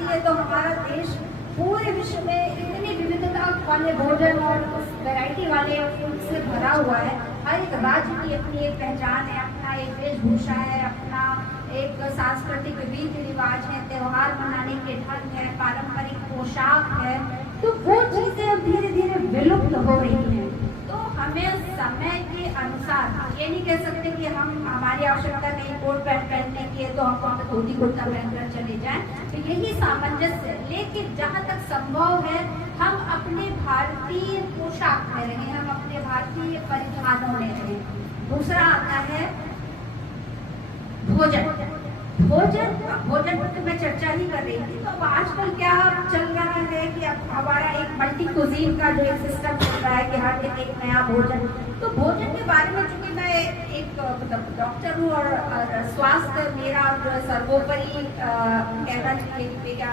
आती है तो हमारा देश पूरे विश्व में इतनी विविधता वाले भोजन और उस वैरायटी वाले फूड से भरा हुआ है। हर एक राज्य की अपनी एक पहचान है, अपना एक वेशभूषा है, अपना एक सांस्कृतिक रीति रिवाज है, त्योहार मनाने के ढंग है, पारंपरिक पोशाक है। तो वो चीजें अब धीरे धीरे विलुप्त हो रही हैं। तो हमें समय के अनुसार ये नहीं कह सकते कि हम हमारी आवश्यकता कहीं कोट पैंट पहनने की है तो हम वहाँ पे धोती कुर्ता पहनकर चले जाएं, तो यही सामंजस्य है। लेकिन जहाँ तक संभव है हम अपने भारतीय पोशाक में रहें, हम अपने भारतीय परिधानों में रहें। दूसरा आता है भोजन। भोजन पर तो मैं चर्चा ही कर रही थी। तो अब आजकल क्या चल रहा है कि अब हमारा एक मल्टी कुजीन का जो एक सिस्टम चल रहा है कि हर दिन एक नया भोजन। तो भोजन के बारे में चूंकि मैं एक मतलब डॉक्टर हूँ और स्वास्थ्य मेरा जो है सर्वोपरि कहना चाहिए कि मेरा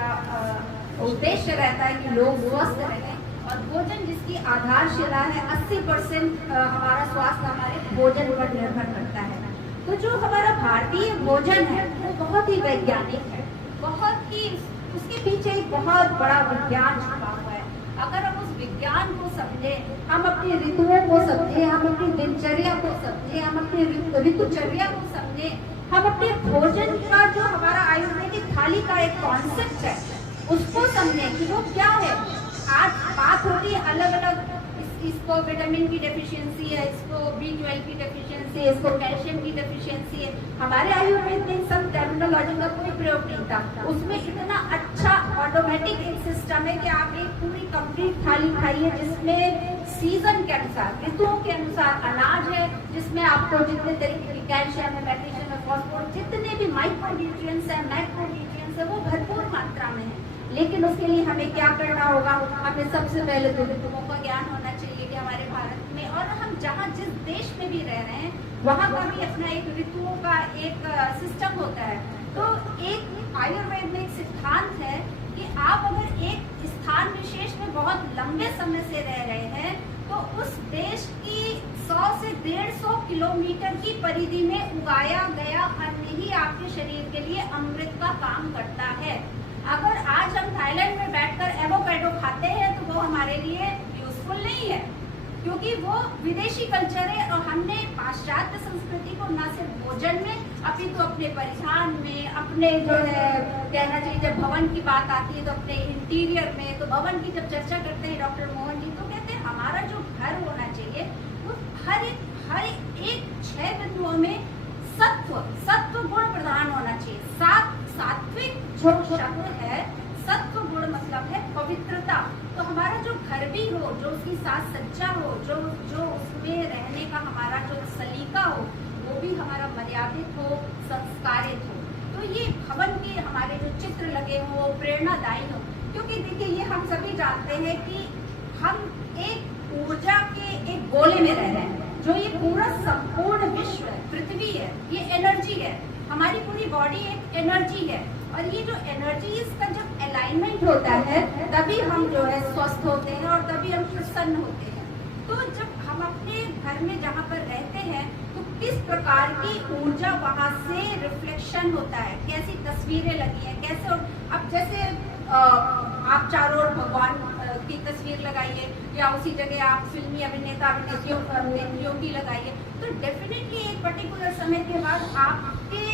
उद्देश्य रहता है कि लोग स्वस्थ रहें, और भोजन जिसकी आधारशिला है 80% हमारा स्वास्थ्य हमारे भोजन पर निर्भर करता है। तो जो हमारा भारतीय भोजन है वो बहुत ही वैज्ञानिक है, बहुत ही उसके पीछे एक बहुत बड़ा विज्ञान छुपा हुआ है। अगर हम उस विज्ञान को समझे, हम अपनी ऋतुओं को समझे, हम अपनी दिनचर्या को समझे, हम अपनी ऋतुचर्या को समझे, हम अपने भोजन का जो हमारा आयुर्वेदिक थाली का एक कॉन्सेप्ट है उसको समझे कि वो क्या है। आज बात हो रही है अलग अलग, इसको विटामिन की डेफिशिएंसी है, इसको B12 की डेफिशिएंसी है, इसको कैल्शियम की डेफिशिएंसी है। हमारे आयुर्वेद में सब टर्मिनोलॉजी का कोई प्रयोग नहीं था। उसमें इतना अच्छा ऑटोमेटिक एक सिस्टम है कि आप एक पूरी कंप्लीट थाली खाइए जिसमें सीजन के अनुसार, ऋतुओं के अनुसार अनाज है, जिसमें आपको जितने तरीके की कैल्शियम है, मैग्नीशियम है, फॉस्फोरस, जितने भी माइक्रोन्यूट्रिएंट्स है, मैक्रोन्यूट्रिएंट्स है, वो भरपूर मात्रा में है। लेकिन उसके लिए हमें क्या करना होगा? हमें सबसे पहले तो ऋतुओं का ज्ञान होना चाहिए कि हमारे भारत में और हम जहाँ जिस देश में भी रह रहे हैं वहाँ का भी अपना एक ऋतुओं का एक सिस्टम होता है। तो एक आयुर्वेद में एक सिद्धांत है कि आप अगर एक स्थान विशेष में बहुत लंबे समय से रह रहे हैं तो उस देश की 100 से 150 किलोमीटर की परिधि में उगाया गया अन्न ही आपके शरीर के लिए अमृत का काम करता है। अगर आज हम थाईलैंड में बैठकर एवोकाडो खाते हैं तो वो हमारे लिए यूजफुल नहीं है, क्योंकि वो विदेशी कल्चर है और हमने पाश्चात्य संस्कृति को न सिर्फ भोजन में अपितु तो अपने परिधान में, अपने जो है कहना चाहिए, जब भवन की बात आती है तो अपने इंटीरियर में, तो भवन की जब चर्चा करते हैं डॉक्टर मोहन जी तो कहते हैं हमारा जो घर होना चाहिए वो हर एक 6 बिंदुओं में सत्व गुण प्रधान होना चाहिए। सात्विक जो शब्द है, सत्व गुण मतलब है पवित्रता। तो हमारा जो घर भी हो, जो उसकी साज सज्जा हो, जो उसमें रहने का हमारा जो सलीका हो वो भी हमारा मर्यादित हो, संस्कारित हो। तो ये भवन के हमारे जो चित्र लगे हो प्रेरणादायी हो, क्योंकि देखिए ये हम सभी जानते हैं कि हम एक ऊर्जा के एक गोले में रह रहे हैं। जो ये पूरा संपूर्ण विश्व है, पृथ्वी है, ये एनर्जी है, हमारी पूरी बॉडी एक एनर्जी है। और ये जो एनर्जी इसका जब अलाइनमेंट होता है तभी हम जो है स्वस्थ होते हैं और तभी हम प्रसन्न होते हैं। तो जब हम अपने घर में जहाँ पर रहते हैं तो किस प्रकार की ऊर्जा वहाँ से रिफ्लेक्शन होता है, कैसी तस्वीरें लगी हैं, कैसे। अब जैसे आप चारों ओर भगवान की तस्वीर लगाइए या उसी जगह आप फिल्मी अभिनेता अभिनेत्रियों की लगाइए, तो डेफिनेटली एक पर्टिकुलर समय के बाद आपके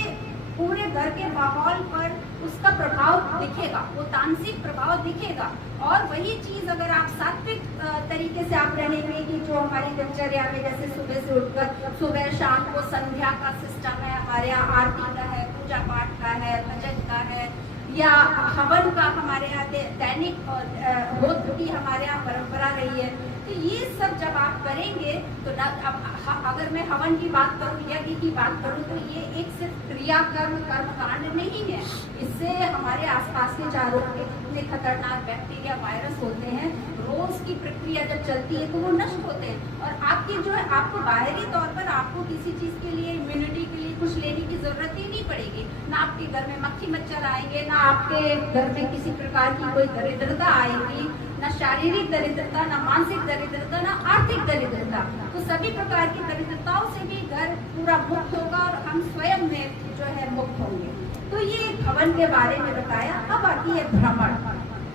पूरे घर के माहौल पर उसका प्रभाव दिखेगा, वो तामसिक प्रभाव दिखेगा। और वही चीज अगर आप सात्विक तरीके से आप रहेंगे कि जो हमारी दिनचर्या में जैसे सुबह से उठकर सुबह शाम को संध्या का सिस्टम है, हमारे यहाँ आरती का है, पूजा पाठ का है, भजन का है, या हवन का हमारे यहाँ दैनिक होत की हमारे यहाँ परंपरा रही है। तो ये सब जब आप करेंगे तो ना, अब अगर मैं हवन की बात करूँ, यज्ञ की बात करूँ, तो ये एक सिर्फ क्रिया कर्म कांड नहीं है। इससे हमारे आसपास के चारों इतने खतरनाक बैक्टीरिया वायरस होते हैं, रोज की प्रक्रिया जब चलती है तो वो नष्ट होते हैं। और आपकी जो है आपको बाहरी तौर पर आपको किसी चीज के लिए, इम्यूनिटी के लिए कुछ लेने की जरूरत ही नहीं पड़ेगी। ना आपके घर में मक्खी मच्छर आएंगे, ना आपके घर में किसी प्रकार की कोई दरिद्रता आएगी, ना शारीरिक दरिद्रता, ना मानसिक दरिद्रता, ना आर्थिक दरिद्रता। तो सभी प्रकार की दरिद्रताओं से भी घर पूरा मुक्त होगा और हम स्वयं में जो है मुक्त होंगे। तो ये भवन के बारे में बताया। अब आती है भ्रमण।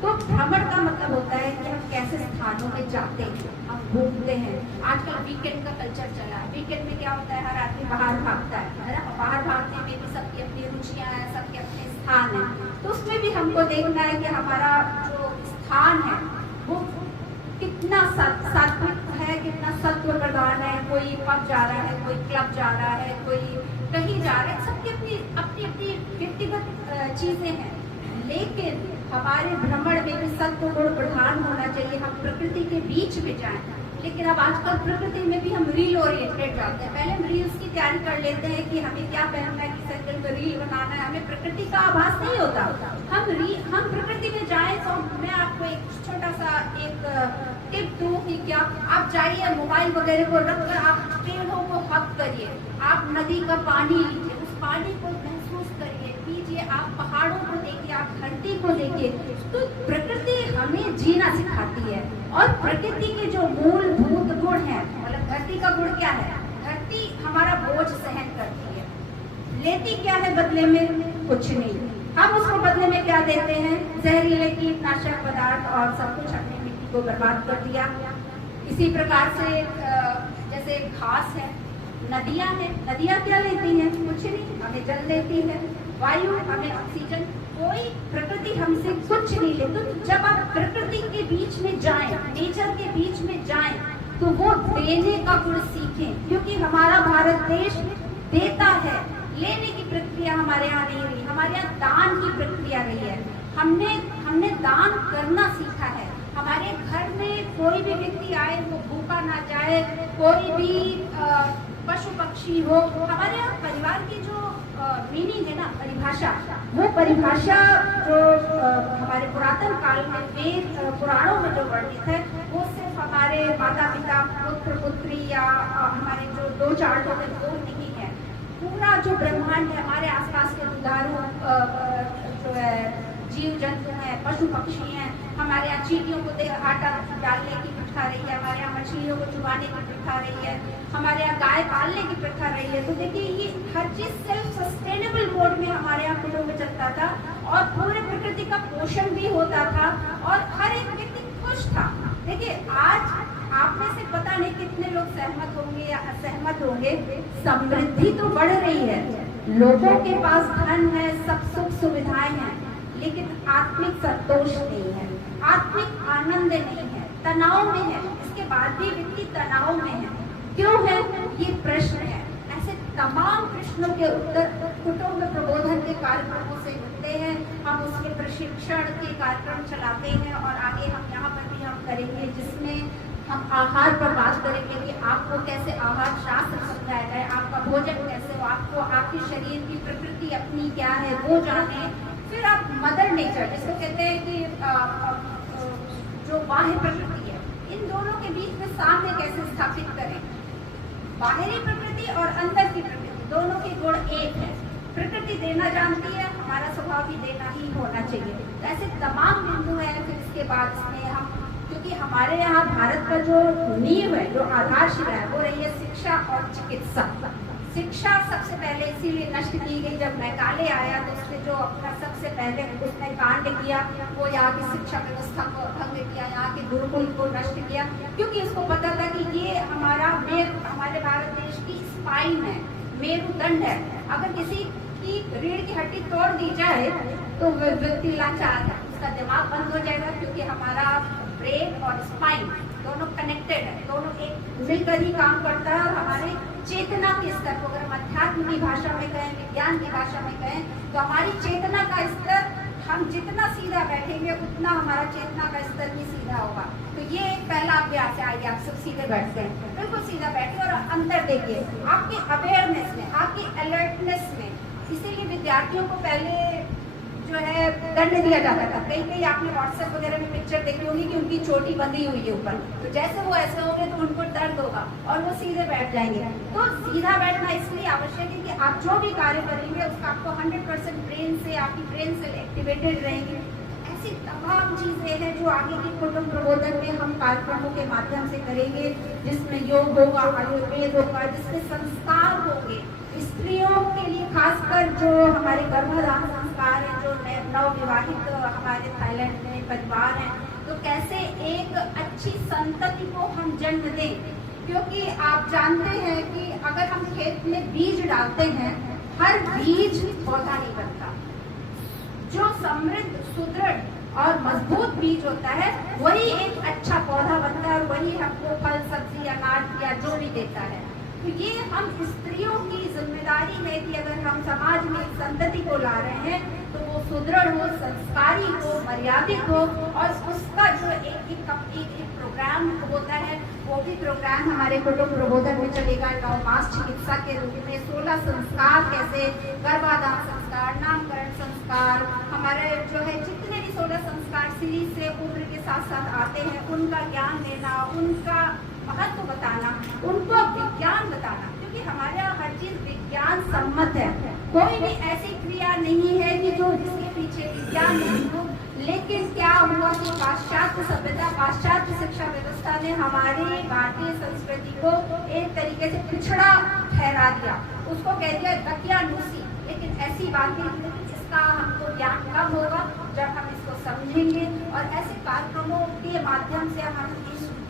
तो भ्रमण का मतलब होता है कि हम कैसे स्थानों में जाते हैं, हम घूमते हैं। आजकल वीकेंड का कल्चर चला है। वीकेंड में क्या होता है, हर आदमी बाहर भागता है ना। बाहर भागने में भी सबकी अपनी रुचियां हैं, सबके अपने स्थान हैं। तो उसमें भी हमको देखना है कि हमारा जो स्थान है वो कितना सात्विक है, कितना सत्व प्रधान है। कोई पब जा रहा है, कोई क्लब जा रहा है, कोई कहीं जा रहा है। सबकी अपनी अपनी अपनी व्यक्तिगत चीजें हैं, लेकिन हमारे भ्रमण में भी सत्व गुण प्रधान होना चाहिए। हम प्रकृति के बीच में जाएं। लेकिन अब आजकल प्रकृति में भी हम रील ओरिएंटेड जाते हैं। पहले हम रील्स की तैयारी कर लेते हैं कि हमें क्या पहनना है, किस एंगल में रील बनाना है। हमें प्रकृति का आभास नहीं होता। हम प्रकृति में जाएं तो मैं आपको एक छोटा सा एक टिप दूं कि क्या आप जाइए, मोबाइल वगैरह को रखकर आप पेड़ों को हक करिए, आप नदी का पानी लीजिए, उस पानी को महसूस करिए, पीजिए, आप पहाड़ों को देखिए, आप धरती को देखिए। तो प्रकृति हमें जीना सिखाती है। और प्रकृति के जो मूलभूत गुण हैं, मतलब धरती का गुण क्या है, धरती हमारा बोझ सहन करती है, लेती क्या है बदले में, कुछ नहीं। हम उसको बदले में क्या देते हैं, जहरीले कीटनाशक पदार्थ और सब कुछ अपनी मिट्टी को बर्बाद कर दिया। इसी प्रकार से जैसे घास है, नदियां हैं, नदियां क्या लेती हैं, कुछ नहीं, हमें जल देती है, वायु हमें ऑक्सीजन। कोई प्रकृति हमसे कुछ नहीं लेती। तो जब आप प्रकृति के बीच में जाएं, नेचर के बीच में जाएं, तो वो देने का गुण सीखें। क्योंकि हमारा भारत देश देता है, लेने की प्रक्रिया हमारे यहाँ नहीं रही, हमारे यहाँ दान की प्रक्रिया रही है। हमने दान करना सीखा है। हमारे घर में कोई भी व्यक्ति आए वो भूखा ना जाए, कोई भी पशु पक्षी हो। हमारे यहाँ परिवार की जो मीनिंग है ना, परिभाषा, वो परिभाषा जो हमारे पुरातन काल में वेद पुराणों में जो वर्णित है, वो सिर्फ हमारे माता पिता, पुत्र पुत्री या हमारे जो दो चार लोग हैं वो नहीं है। पूरा जो ब्रह्मांड है, हमारे आसपास के दुधारू जो है जीव जंतु हैं, पशु पक्षी हैं। हमारे यहाँ चींटियों को आटा डालने की प्रथा रही है, हमारे यहाँ मछलियों को चुबाने की प्रथा रही है, हमारे यहाँ गाय पालने की प्रथा रही है। तो देखिए, ये हर चीज सेल्फ सस्टेनेबल मोड में हमारे यहाँ कुटुंब में चलता था और पूरे प्रकृति का पोषण भी होता था और हर एक व्यक्ति खुश था। देखिए, आज आप में से पता नहीं कितने लोग सहमत होंगे या असहमत होंगे, समृद्धि तो बढ़ रही है, लोगों के पास धन है, सब सुख सुविधाएं हैं, लेकिन आत्मिक संतोष नहीं है, आत्मिक आनंद नहीं है, तनाव में है। इसके बाद भी व्यक्ति तनाव में है। क्यों है, ये प्रश्न है। ऐसे तमाम प्रश्नों के उत्तर कुटुंब प्रबोधन के कार्यक्रमों से मिलते हैं। हम उसके प्रशिक्षण के कार्यक्रम चलाते हैं और आगे हम यहाँ पर भी हम करेंगे, जिसमें हम आहार पर बात करेंगे कि आपको कैसे आहार शास्त्र समझाया जाए, आपका भोजन कैसे हो, आपको आपके शरीर की प्रकृति अपनी क्या है वो जाने। फिर आप मदर नेचर, जिसको कहते हैं कि जो बाह्य प्रकृति है, इन दोनों के बीच में साम्य कैसे स्थापित करें। बाहरी प्रकृति और अंदर की प्रकृति दोनों के गुण एक है। प्रकृति देना जानती है, हमारा स्वभाव भी देना ही होना चाहिए। तो ऐसे तमाम बिंदु हैं। फिर इसके बाद इसमें हम, क्योंकि हमारे यहाँ भारत का जो नींव है, जो आधारशिला है, वो रही है शिक्षा और चिकित्सा। शिक्षा सबसे पहले इसीलिए नष्ट की गई, जब मैकाले आया तो उसने जो अपना सबसे पहले उसने कांड किया, वो यहाँ की शिक्षा व्यवस्था को भंग किया, यहाँ के गुरुकुल को नष्ट किया, क्योंकि उसको पता था कि ये हमारा हमारे भारत देश की स्पाइन है, मेरुदंड है। अगर किसी की रीढ़ की हड्डी तोड़ दी जाए तो व्यक्ति लाचार है, उसका दिमाग बंद हो जाएगा, क्योंकि हमारा ब्रेन और स्पाइन दोनों कनेक्टेड है, दोनों एक मिलकर ही काम करता है। और हमारे चेतना के स्तर को अगर हम अध्यात्म की भाषा में कहें, विज्ञान की भाषा में कहें, तो हमारी चेतना का स्तर, हम जितना सीधा बैठेंगे उतना हमारा चेतना का स्तर भी सीधा होगा। तो ये एक पहला अभ्यास है। आइए आप सब सीधे बैठते हैं, बिल्कुल सीधा बैठिए और अंदर देखिए आपकी अवेयरनेस में, आपकी अलर्टनेस में। इसीलिए विद्यार्थियों को पहले जो है दंड दिया जाता था। कई कई आपने व्हाट्सएप वगैरह में पिक्चर देखी होगी कि उनकी चोटी बंधी हुई है ऊपर, तो जैसे वो ऐसे होंगे तो उनको दर्द होगा और वो सीधे बैठ जाएंगे। तो सीधा बैठना इसलिए आवश्यक है कि आप जो भी कार्य करेंगे उसका आपको 100% ब्रेन से, आपकी ब्रेन से एक्टिवेटेड रहेंगे। ऐसी तमाम चीजें हैं जो आगे की कुटुंब प्रबोधन में हम कार्यक्रमों के माध्यम से करेंगे, जिसमें योग होगा, आयुर्वेद होगा, जिसमें संस्कार होंगे। स्त्रियों के लिए खासकर जो हमारे गर्भाधान संस्कार परिवार हैं, जो नवविवाहित हमारे थाईलैंड में परिवार हैं, तो कैसे एक अच्छी संतति को हम जन्म दें। क्योंकि आप जानते हैं कि अगर हम खेत में बीज डालते हैं, हर बीज पौधा नहीं बनता। जो समृद्ध, सुदृढ़ और मजबूत बीज होता है वही एक अच्छा पौधा बनता है और वही हमको फल, सब्जी, अनाज या जो भी देता है। तो ये हम स्त्रियों की जिम्मेदारी है कि अगर हम समाज में एक संतति को ला रहे हैं तो वो सुदृढ़ हो, संस्कारी हो, मर्यादित हो, और उसका जो एक प्रोग्राम होता है वो भी प्रोग्राम हमारे कुटुंब प्रबोधन में चलेगा। 9 मास चिकित्सा के रूप में 16 संस्कार, कैसे गर्भाधान संस्कार, नामकरण संस्कार, हमारे जो है जितने भी 16 संस्कार सीढ़ी से उम्र के साथ साथ आते हैं, उनका ज्ञान देना, उनका महत्व बताना, उनको विज्ञान बताना, क्योंकि हमारे यहाँ हर चीज विज्ञान सम्मत है। कोई भी ऐसी क्रिया नहीं है कि जो जिसके पीछे विज्ञान नहीं हो। लेकिन क्या हुआ कि पाश्चात्य सभ्यता, पाश्चात्य शिक्षा व्यवस्था ने हमारी भारतीय संस्कृति को एक तरीके से पिछड़ा ठहरा दिया, उसको कह दिया दकियानुसी। लेकिन ऐसी बात नहीं, लेकिन इसका हमको ज्ञान कब होगा जब हम इसको समझेंगे, और ऐसे कार्यक्रमों के माध्यम से हम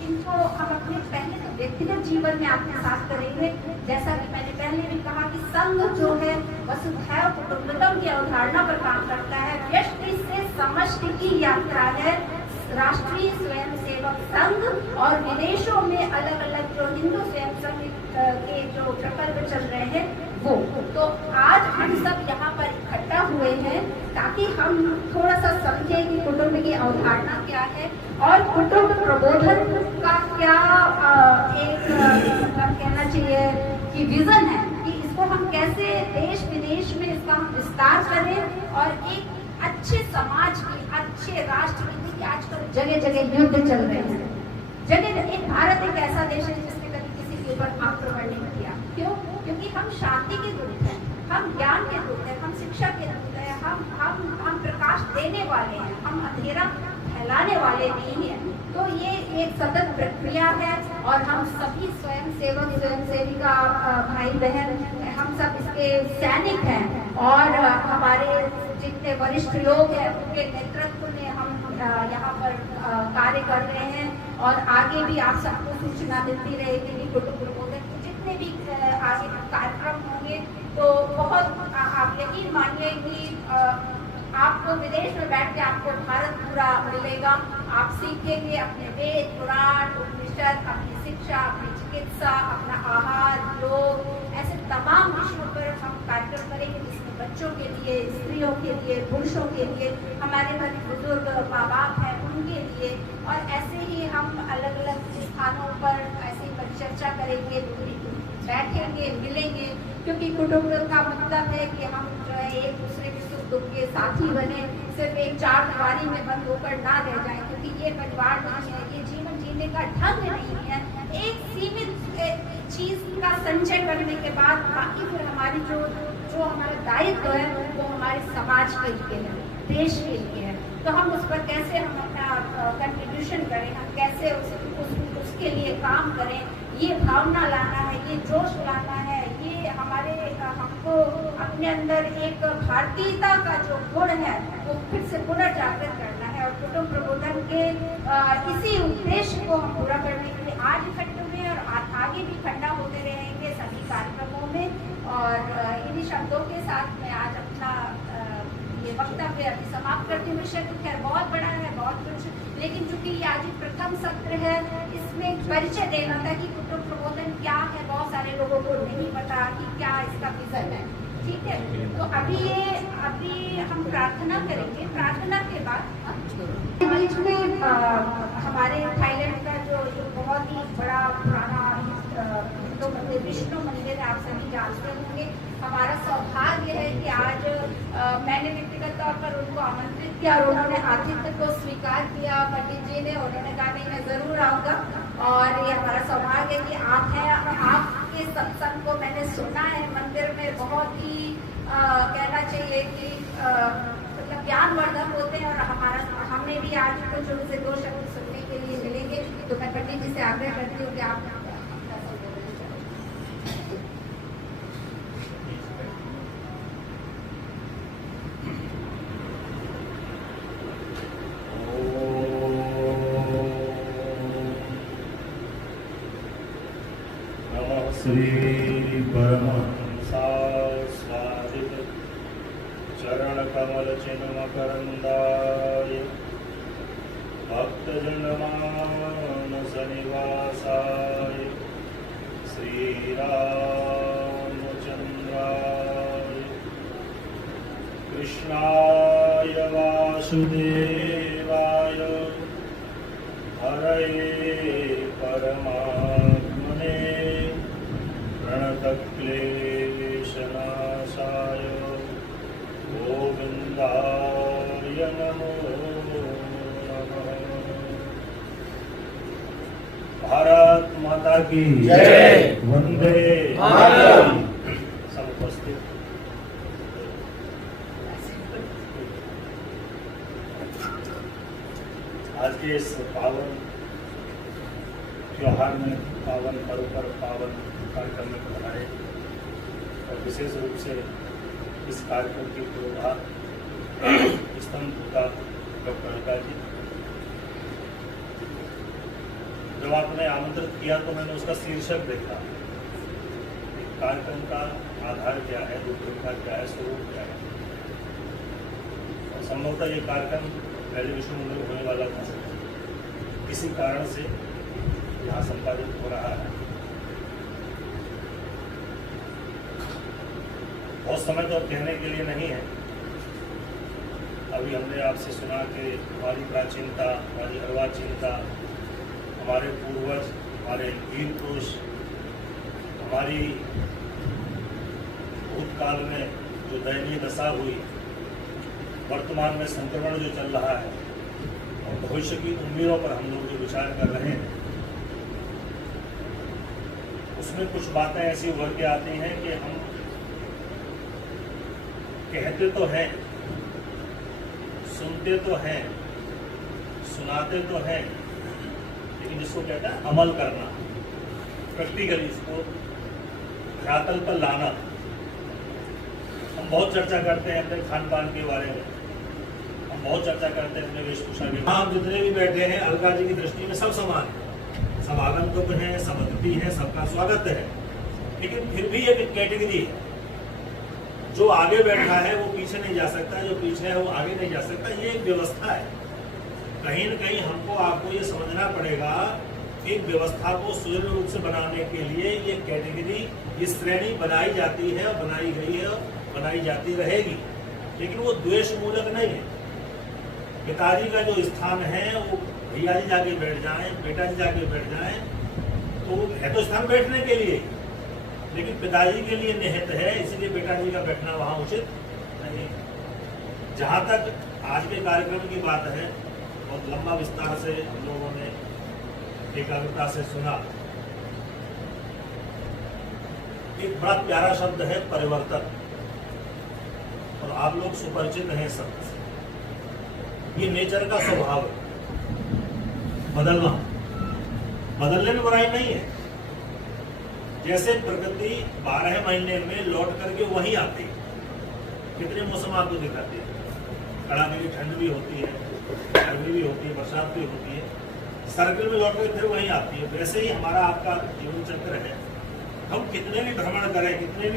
इनको हम अपने पहले तो व्यक्तिगत जीवन में आत्मसात करेंगे। जैसा कि मैंने पहले भी कहा कि संघ जो है वसुधैव कुटुंबकम की अवधारणा पर काम करता है। व्यष्टि से समष्टि की यात्रा है राष्ट्रीय स्वयंसेवक संघ, और विदेशों में अलग अलग जो हिंदू स्वयं संघ के जो प्रकल्प चल रहे हैं वो। तो आज हम सब यहाँ पर इकट्ठा हुए हैं ताकि हम थोड़ा सा समझें कि कुटुंब की अवधारणा क्या है और कुटुंब प्रबोधन का क्या एक मतलब कहना चाहिए कि विजन है, कि इसको हम कैसे देश विदेश में इसका हम विस्तार करें और एक अच्छे समाज की, अच्छे राष्ट्र की। आजकल जगह जगह युद्ध चल रहे हैं, जगह एक भारत एक ऐसा देश है जिसने कभी किसी के ऊपर आक्रमण नहीं किया। क्यों? क्योंकि हम शांति के दूत हैं, हम ज्ञान के दूत हैं, हम शिक्षा के दूत हैं, हम प्रकाश देने वाले हैं, हम अंधेरा फैलाने वाले नहीं हैं। तो ये एक सतत प्रक्रिया है और हम सभी स्वयंसेवक, स्वयंसेविका, भाई बहन, हम सब इसके सैनिक हैं। और हमारे जितने वरिष्ठ लोग हैं उनके नेतृत्व में हम यहाँ पर कार्य कर रहे हैं और आगे भी आप सबको सूचना देती रहेगी कि कुटुंब प्रबोधन के जितने भी आगे कार्यक्रम होंगे। तो बहुत आप यकीन मानिए कि आपको विदेश में बैठ के आपको भारत पूरा मिलेगा। आप सीखेंगे अपने वेद, पुराण, उपनिषद, अपनी शिक्षा, अपनी चिकित्सा, अपना आहार, योग, ऐसे तमाम विषयों पर हम कार्यक्रम करेंगे, जिसमें बच्चों के लिए, स्त्रियों के लिए, पुरुषों के लिए, हमारे घर बुजुर्ग माँ बाप हैं उनके लिए। और ऐसे ही हम अलग अलग स्थानों पर ऐसे ही परिचर्चा करेंगे, बैठेंगे, मिलेंगे, क्योंकि कुटुंब का मतलब है कि हम जो है एक दूसरे के सुख दुख के साथी बने, सिर्फ एक चार दीवारी में बंद होकर ना रह जाए, क्योंकि ये परिवार नहीं है, ये जीवन जीने का ढंग नहीं है। एक सीमित चीज का संचय करने के बाद बाकी फिर हमारी जो हमारा दायित्व है वो हमारे समाज के लिए है, देश के लिए है। तो हम उस पर कैसे हम अपना कंट्रीब्यूशन करें, हम कैसे उसके लिए काम करें, ये भावना लाना है, ये जोश लाना है, ये हमारे हमको अपने अंदर एक भारतीयता का जो गुण है वो फिर से पुनर्जागृत करना है। और कुटुंब प्रबोधन के इसी उद्देश्य को हम पूरा करने के लिए आज इकट्ठे हुए हैं और आगे भी इकट्ठा होते रहेंगे सभी कार्यक्रमों में। और इन्हीं शब्दों के साथ मैं आज अपना ये वक्तव्य अभी समाप्त करती हूँ। विषय तो खैर बहुत बड़ा है, बहुत कुछ, लेकिन चूंकि ये आज प्रथम सत्र है, इसमें परिचय देना था कि कुटुंब प्रबोधन क्या है। बहुत सारे लोगों को नहीं पता कि क्या इसका विजन है, ठीक है। तो अभी हम प्रार्थना करेंगे। प्रार्थना के बाद बीच में हमारे थाईलैंड का जो बहुत ही बड़ा पुराना विष्णु मंदिर है, आप सभी जानते होंगे। हमारा सौभाग्य है कि आज मैंने व्यक्तिगत तौर पर उनको आमंत्रित किया और उन्होंने आतिथ्य को स्वीकार किया। पंडित जी ने, उन्होंने कहा नहीं मैं जरूर आऊँगा, और ये हमारा सौभाग्य है कि आप हैं। आपके सत्संग को मैंने सुना है मंदिर में, बहुत ही कहना चाहिए कि मतलब ज्ञानवर्धक होते हैं। और हमें भी आज कुछ उनसे 2 शब्द सुनने के लिए मिलेंगे। तो मैं पंडित जी से आग्रह करती हूँ कि आप श्री परमहंसास्वादित चरण कमल चिन्ह मकरंदाय भक्तजन मानस निवासाय श्री रामचंद्राय कृष्णाय वासुदेवाय हरये परमात्मने प्रणतक्लेशनाशाय गोविन्दाय नमो नमः। भारत माता की जय। वंदे मातरम। सब उपस्थित आज के इस पावन त्योहार में, पावन पर्व पर पावन कार्यक्रम में बनाए और विशेष रूप से इस कार्यक्रम की पूर्वाधार स्तंभता डॉक्टर लता जी। जब आपने आमंत्रित किया तो मैंने उसका शीर्षक देखा, कार्यक्रम का आधार क्या है, रूपरेखा क्या है, स्वरूप क्या है। और संभवतः ये कार्यक्रम पहले विश्व में होने वाला था, किसी कारण से यहाँ संपादित हो रहा है। बहुत समय तो अब कहने के लिए नहीं है। अभी हमने आपसे सुना कि हमारी प्राचीनता, हमारी अर्वाचीनता, हमारे पूर्वज, हमारे वीर पुरुष, हमारी भूतकाल में जो दयनीय दशा हुई, वर्तमान में संक्रमण जो चल रहा है और भविष्य की उम्मीदों पर हम लोग जो विचार कर रहे हैं, उसमें कुछ बातें ऐसी उभर के आती हैं कि हम कहते तो हैं, सुनते तो हैं, सुनाते तो हैं, लेकिन जिसको कहते हैं अमल करना, प्रैक्टिकली इसको धरातल पर लाना। हम बहुत चर्चा करते हैं अपने खान पान के बारे में, हम बहुत चर्चा करते हैं अपने वेशभूषा के। हम जितने भी बैठे हैं अलका जी की दृष्टि में सब समान है, सब आगंतुक हैं, सब अतिथि हैं, सबका स्वागत है। लेकिन फिर भी एक कैटेगरी है, जो आगे बैठा है वो पीछे नहीं जा सकता, जो पीछे है वो आगे नहीं जा सकता। ये एक व्यवस्था है। कहीं न कहीं हमको आपको ये समझना पड़ेगा, एक व्यवस्था को सुदृढ़ रूप से बनाने के लिए ये कैटेगरी, ये श्रेणी बनाई जाती है और बनाई गई है और बनाई जाती रहेगी। लेकिन वो द्वेष मूलक नहीं है। पिताजी का जो स्थान है वो भैया जी जाके बैठ जाएं, बेटा जी जाके बैठ जाएं, तो है तो स्थान बैठने के लिए, लेकिन पिताजी के लिए निहित है, इसलिए बेटा जी का बैठना वहां उचित नहीं। जहां तक आज के कार्यक्रम की बात है, बहुत लंबा विस्तार से हम लोगों ने एकाग्रता से सुना। एक बड़ा प्यारा शब्द है परिवर्तन, और आप लोग सुपरिचित हैं शब्द से। ये नेचर का स्वभाव है, बदलना। बदलने में बुराई नहीं है। जैसे प्रकृति 12 महीने में लौट करके वहीं आती है। कितने मौसम आपको दिखाते हैं, कड़ाके की ठंड भी होती है, गर्मी भी होती है, बरसात भी होती है, सर्किल में लौट कर फिर वहीं आती है। वैसे ही हमारा आपका जीवन चक्र है। हम कितने भी भ्रमण करें, कितने भी